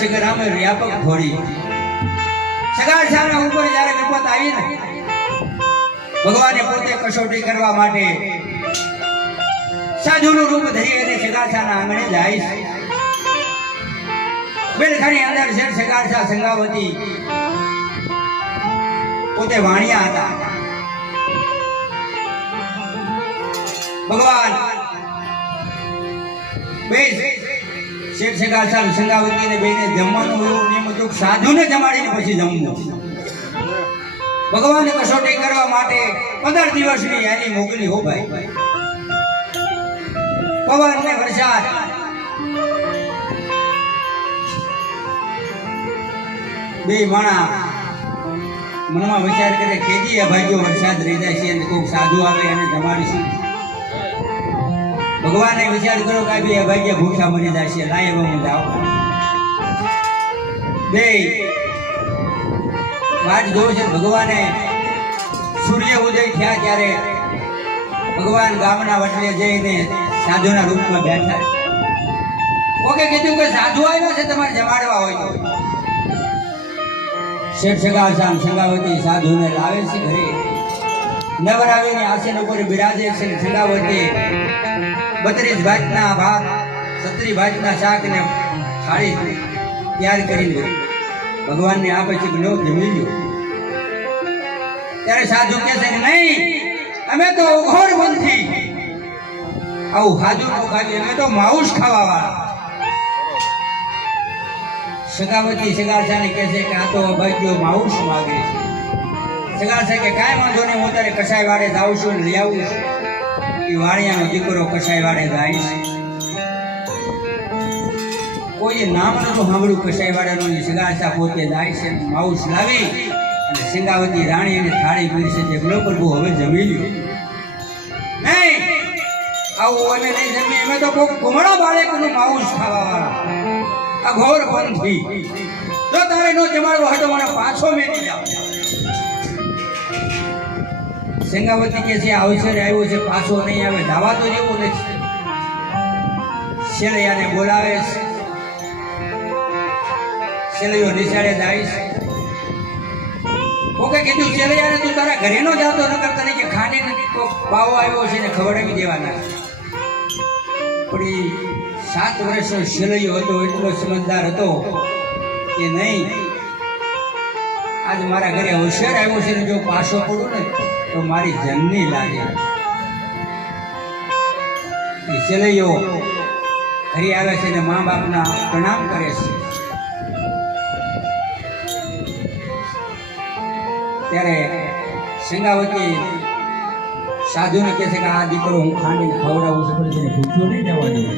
સગરામ વ્યાપક થોડી સગાર સામે ઉપર જ્યારે વિપત આવી ને ભગવાને પોતે કસોટી કરવા માટે સાધુનું રૂપ ધરી અને સગારસાના આંગણે જાય છે. બેલખાની અંદર શેઠ સગારસા સંગાવતી પોતે વાણિયા હતા. ભગવાન બે શેઠ સગારસા સંગાવતીને બેને જમવાનું એવું નિયમ હતું, સાધુને જમાડીને પછી જમવું. ભગવાને કસોટી કરવા માટે 15 દિવસની એની મોકલી હો ભાઈ. પવન ને વરસાદ બે માણા મનમાં વિચાર કરે કેદી આ ભાગ્યો વરસાદ રહી જાય છે અને કોઈ સાધુ આવે અને જમાડીશું. ભગવાને વિચાર કર્યો કે આ ભાગ્ય ભૂખા મરી જાય છે, લાય હું જાઉં. બે વાત જોવે છે. ભગવાને સૂર્ય ઉદય થયા ત્યારે ભગવાન ગામના વટલે જઈને સાધુના રૂપમાં બેઠા. ઓકે કીધું કે સાધુ આવ્યા છે તમારે જમાડવા હોય તો. શેઠ સગારસા સંગાવતી સાધુને લાવે છે ઘરે. નવરાવીને આસન ઉપર બિરાજે છે. સંગાવતી 32 ભાતના ભાત 36 ભાતના શાક ને થાળી તૈયાર કરીને ભગવાનને આપે છે કે લો જમી લો. ત્યારે સાધુ કહે છે કે નહીં, અમે તો ઘોર બંધી આવું હાજુ નો ખાવી, અમે તો માઉસ ખાવા વાળા. સગાવતી સગારસાને કહે છે કે આ તો ભાગ્યો માઉસ માગે છે. સગારસા કે કાંઈ વાંધો નહીં, હું તારે કસાઈ વાડે જાઉં છું ને લઈ આવું છું. એ વાણિયાનો દીકરો કસાઈ વાડે જાય છે. કોઈ નામ નતું સાંભળ્યું કસાઈ વાડાનું. સગારસા પોતે જાય છે, માઉસ લાવી અને સંગાવતી રાણી અને થાળી પીરસે છે. બોલો પ્રભુ હવે જમી લ્યો. નહીં આવું અમે નહીં જમીએ, અમે તો કોઈ કુમળા બાળકનું માઉસ ખાવા વાળા. આ ઘોર પંથી જો તારે નો જમાડવો હોય તો મને પાછો મેળી જાવ. સંગાવતી કે છે અવસર આવ્યો છે, પાછો નહીં આવે, દાવા તો જેવું નથી. શેલૈયાને બોલાવે છે. શેલૈયો નિશાળે જાય છે. ઓકે કીધું શેલૈયાને તું તારા ઘરે નો જાતો ન કરતા નહીં કે ખાને પાવો આવ્યો છે ને ખવડાવી દેવાના. પણ 7 વર્ષનો શેલૈયો હતો, એટલો સમજદાર હતો કે નહીં આજ મારા ઘરે હોશિયાર આવ્યો છે ને જો પાછો પડું ને તો મારી જનની લાગે. એ શેલૈયો ઘરે આવે છે ને મા બાપના પ્રણામ કરે છે. ત્યારે સંગાવતી સાધુને કહે છે કે આ દીકરો હું ખાંડીને ખવડાવું છું, ભૂખ્યો નહીં જવા દઉં.